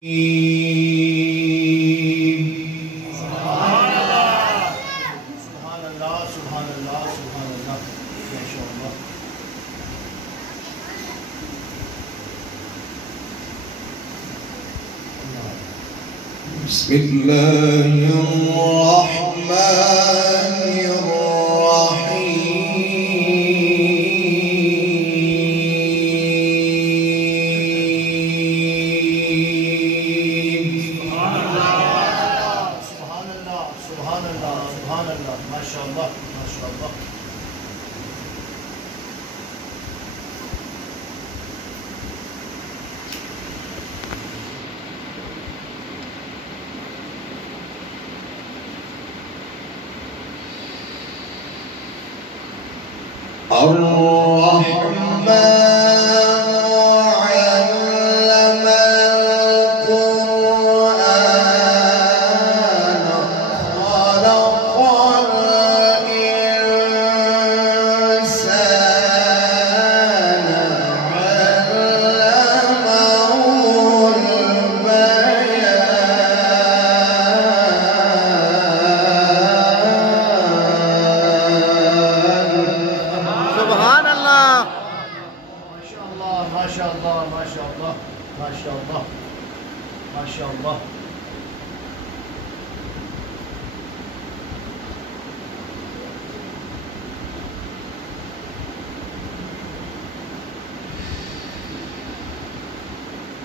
سبحان الله سبحان الله سبحان الله سبحان الله ما شاء الله. بسم الله الرحمن الرحيم. سبحان الله سبحان الله سبحان الله سبحان الله ما شاء الله ما شاء الله. الرحمن علم القرآن خلق الإنسان علمه سبحان الله ما شاء الله ما شاء الله ما شاء الله ما شاء الله ما شاء الله.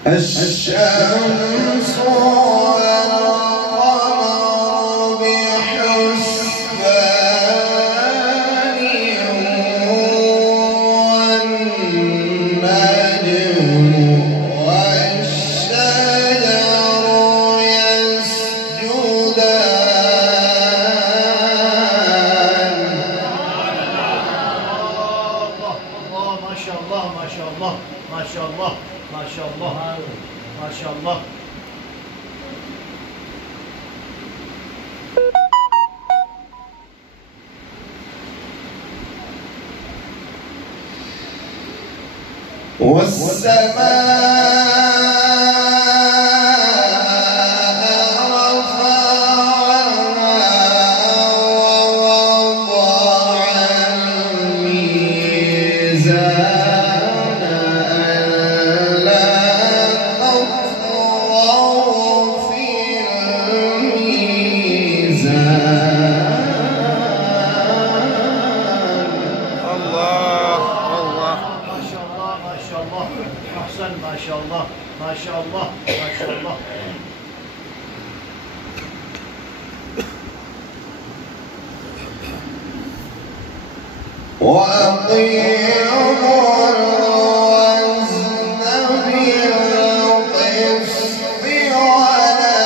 الشمس والقمر بحسبان والنجم والشجر يسجدان. الله الله ما شاء الله ما شاء الله ما شاء الله ما شاء الله ما شاء الله. والسماء رفعها ووضع الميزان ألا تطغوا في الميزان. الله الله ما شاء الله ما شاء الله أحسن ما شاء الله ما شاء الله ما شاء الله. وأقيموا الوزن بالقسط ولا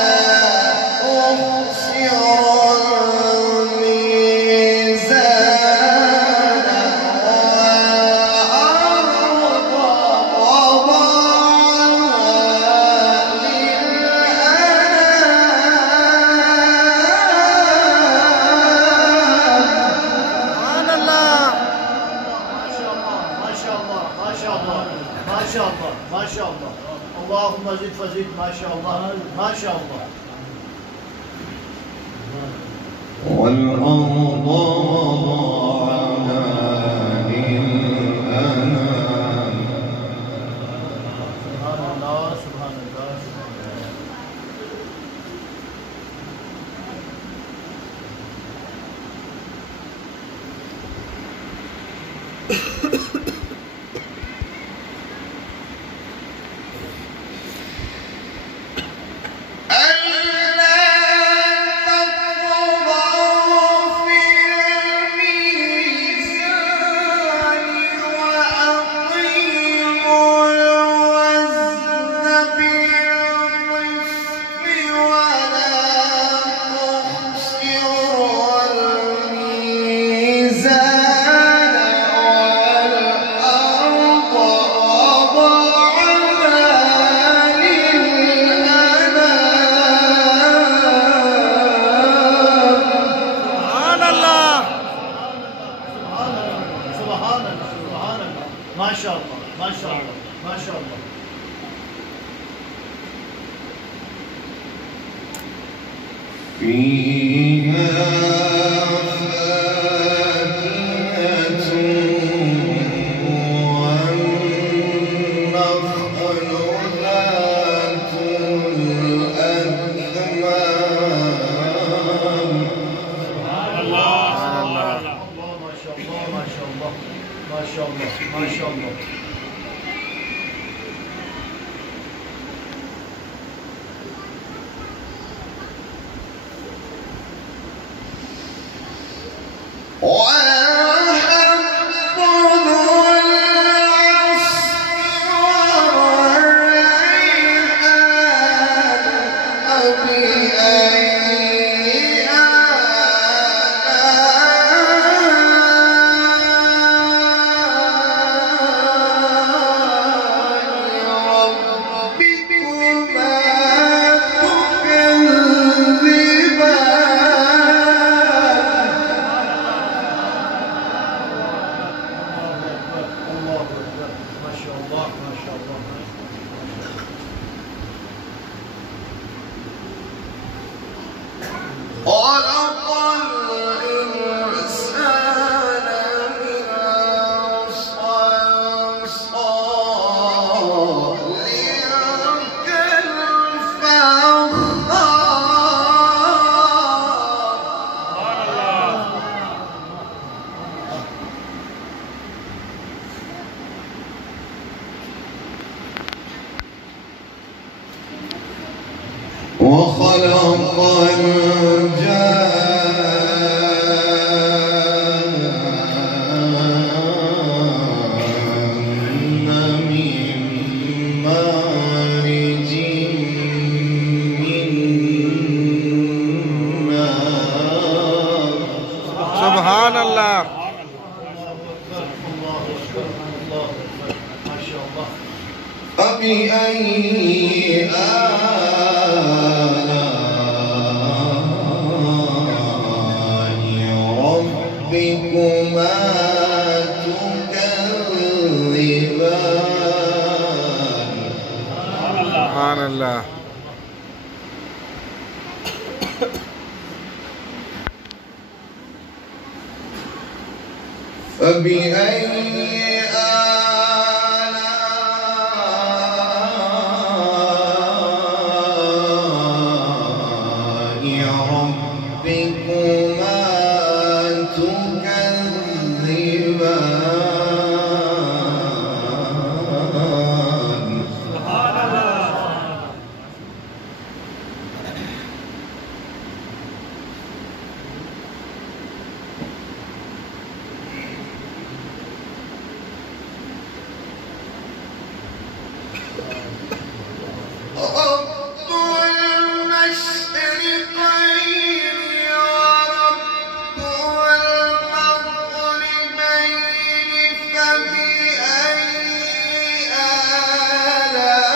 تخسروا الميزان والأرض وضعها للأنام. سبحان الله ما شاء الله ما شاء الله ما شاء الله ما شاء الله. اللهم زد فزد ما شاء الله ما شاء الله. والأرض وضعها للأنام. سبحان الله سبحان الله سبحان الله. ألا تطغوا في الميزان فيها فاكهة والنخل ذات الأكمام. الله ما شاء الله ما شاء الله ما شاء الله ما شاء الله. وخلق الجان من مارج من نار. سبحان الله. فبأي آلاء ربكما تكذبان. سبحان الله. فبأي ربكما تكذبان. رب المشرقين ورب المغربين فبأي آلاء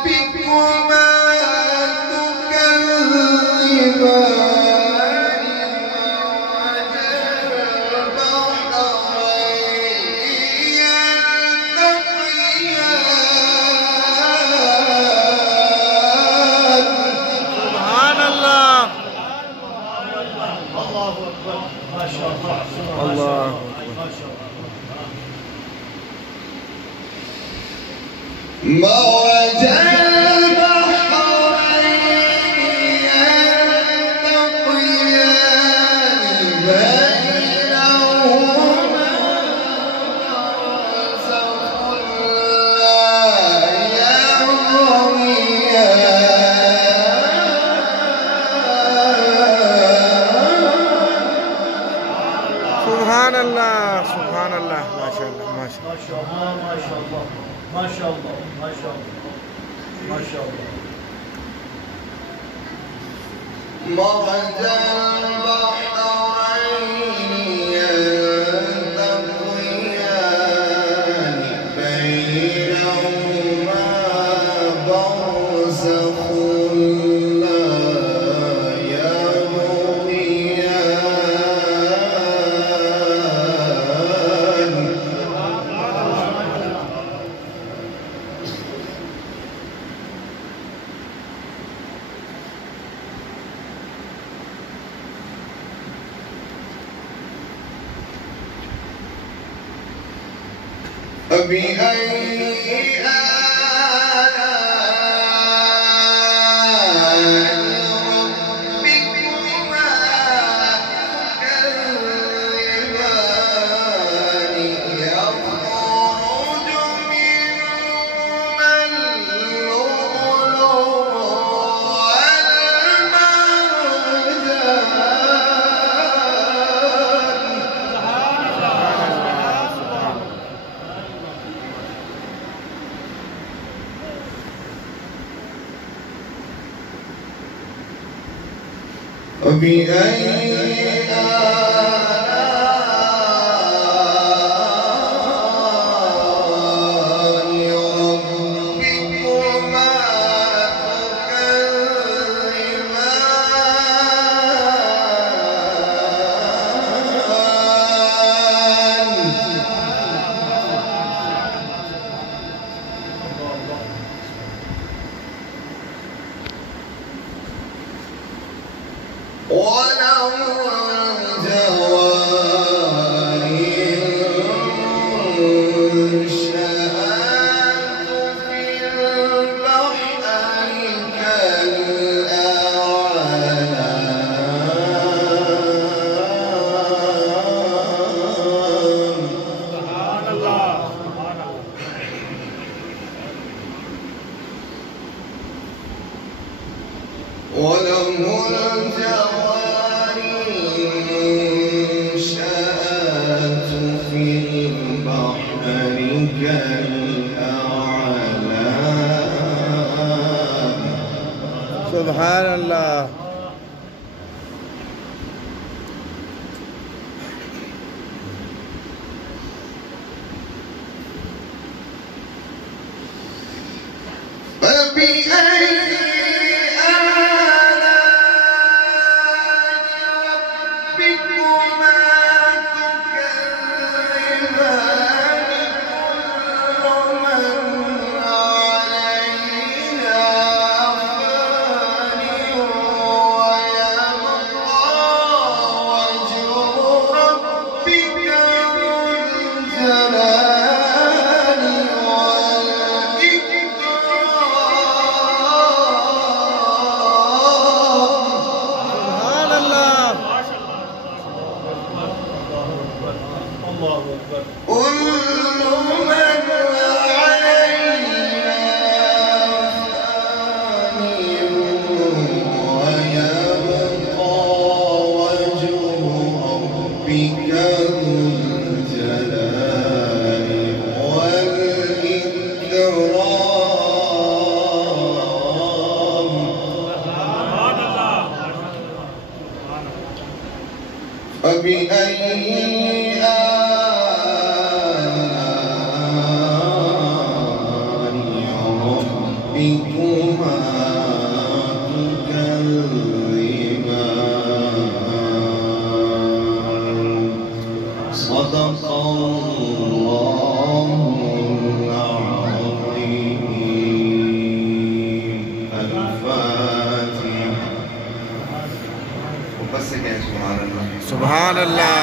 ربكما تكذبان. الله. مرج البحرين يلتقيان بينهما برزخ لا يبغيان. سبحان الله. سبحان الله. ما شاء الله. ما شاء الله. ما شاء الله ما شاء الله ما شاء الله ما شاء الله. مرج البحرين يلتقيان بينهما برزخ لا يبغيان. فبأي سبحان الله. سبحان الله.